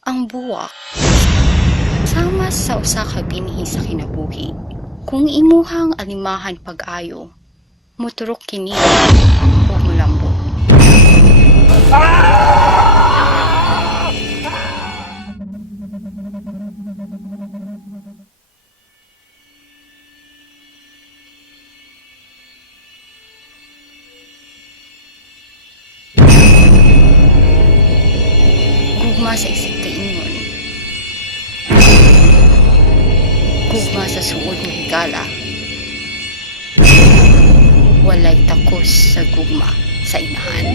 Ang buwak sama sa usa ka binhi sa kinabuhi. Kung imuhang alimahan pag-ayo, moturok kini o molambot. Gugma sa isip kaingon, gugma sa suod nga higala, walay takos sa gugma sa inahan.